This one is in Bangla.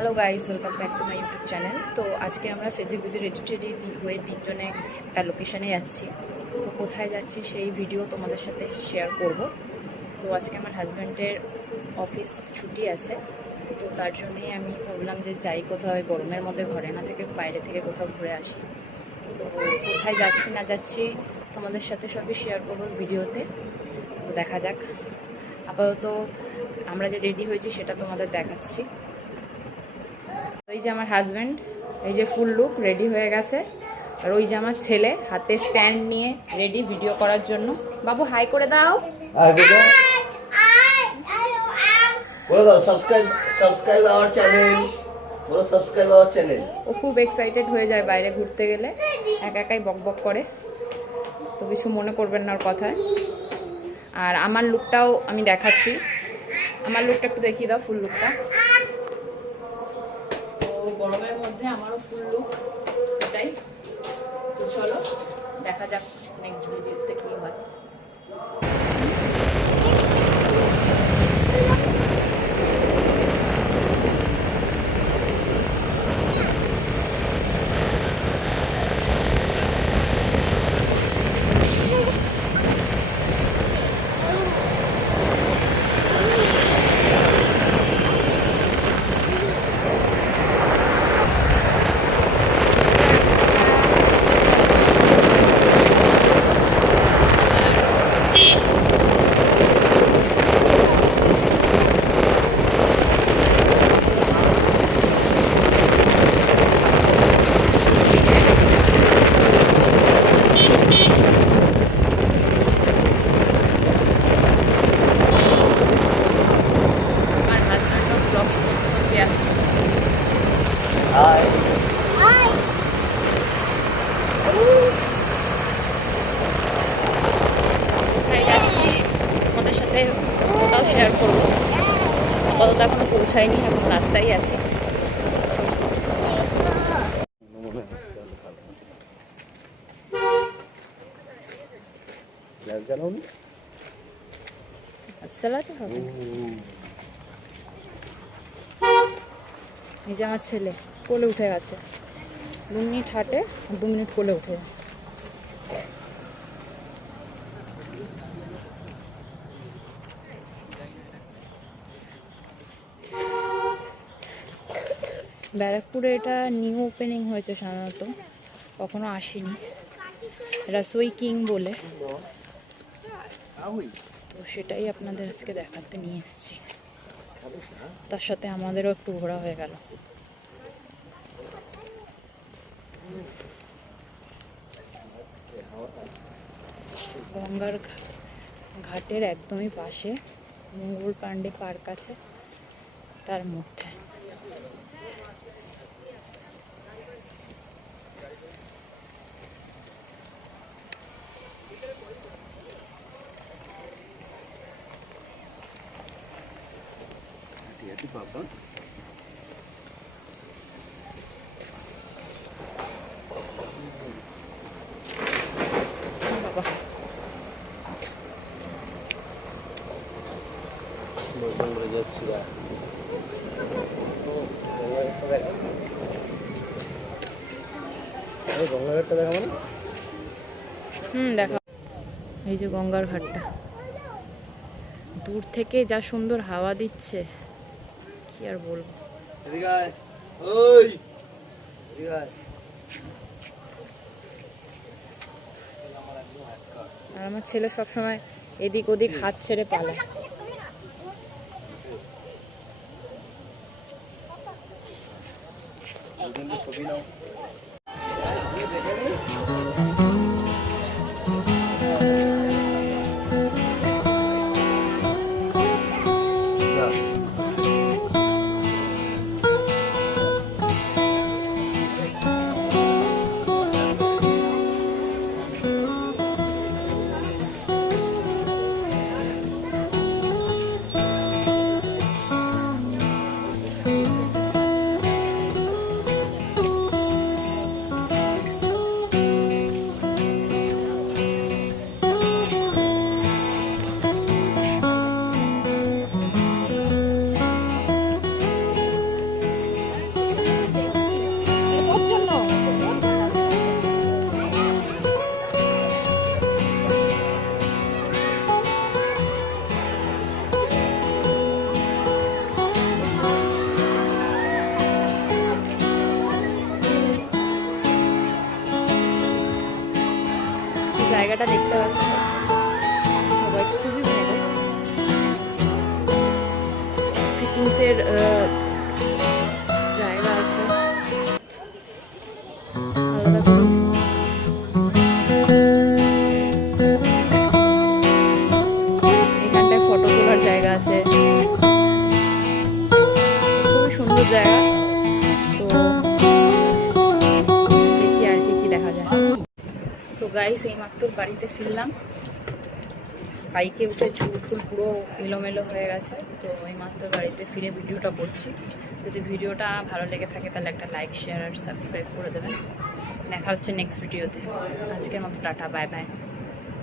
Hello guys, welcome back to my YouTube channel. তো আজকে আমরা সেজেগুজে রেডি টেডি হয়ে তিনজনে একটা লোকেশানে যাচ্ছি। তো কোথায় যাচ্ছি সেই ভিডিও তোমাদের সাথে শেয়ার করব। তো আজকে আমার হাজব্যান্ডের অফিস ছুটি আছে, তো তার জন্যই আমি ভাবলাম যে যাই কোথাও গরমের মধ্যে ঘরে না থেকে বাইরে থেকে কোথাও ঘুরে আসি। তো কোথায় যাচ্ছি না যাচ্ছি তোমাদের সাথে সবই শেয়ার করবো ভিডিওতে। তো দেখা যাক। আপাতত আমরা যে রেডি হয়েছি সেটা তোমাদের দেখাচ্ছি। ওই যে আমার হাজব্যান্ড, এই যে ফুল লুক রেডি হয়ে গেছে। আর ওই যে আমার ছেলে হাতে স্ট্যান্ড নিয়ে রেডি ভিডিও করার জন্য। বাবু হাই করে দাও। বলো দাও সাবস্ক্রাইব আওয়ার চ্যানেল, বলো সাবস্ক্রাইব আওয়ার চ্যানেল। ও খুব এক্সাইটেড হয়ে যায় বাইরে ঘুরতে গেলে, একা একাই বক বক করে, তো কিছু মনে করবেন না ওর কথায়। আর আমার লুকটাও আমি দেখাচ্ছি, আমার লুকটা একটু দেখিয়ে দাও, ফুল লুকটা। তো গরমের মধ্যে আমারও ফুল লুক এটাই। তো চলো দেখা যাক নেক্সট ভিডিওতে কী হয়। তোমাদের সাথে ওটাও শেয়ার করবো। আপাতত এখনো পৌঁছায়নি, এখন রাস্তায় আছি। চালাতে হবে। এই যে আমার ছেলে কোলে উঠে গেছে, 2 মিনিট হাঁটে, 2 মিনিট কোলে উঠে। ব্যারাকপুরে এটা নিউ ওপেনিং হয়েছে, সাধারণত কখনো আসিনি। রসোই কিং বলে, তো সেটাই আপনাদের আজকে দেখাতে নিয়ে এসেছি। তার সাথে আমাদেরও একটু ঘোরা হয়ে গেল। গঙ্গার ঘাটের একদমই পাশে মঙ্গল পাণ্ডে পার্ক আছে, তার মধ্যে। বাবা দেখা। এই যে গঙ্গার ঘাটটা, দূর থেকে যা সুন্দর হাওয়া দিচ্ছে, কি আর বলবো। আর আমার ছেলে সবসময় এদিক ওদিক হাত ছেড়ে পালায়। ছবি নাও। জায়গাটা দেখতে পাচ্ছ, সবাই খুবই ভালো। ফিটনেসের জায়গা আছে আলাদা করে। এখানটায় ফটো তোলার জায়গা আছে, খুবই সুন্দর জায়গা। তো দেখি আর কি দেখা যায়। তো গাইস এই মাত্র বাড়িতে ফিরলাম, বাইকে উঠে চুল ফুল পুরো এলোমেলো হয়ে গেছে। তো এই মাত্র বাড়িতে ফিরে ভিডিওটা করছি। যদি ভিডিওটা ভালো লেগে থাকে তাহলে একটা লাইক, শেয়ার আর সাবস্ক্রাইব করে দেবেন। দেখা হচ্ছে নেক্সট ভিডিওতে। আজকের মতো টাটা, বাই বাই।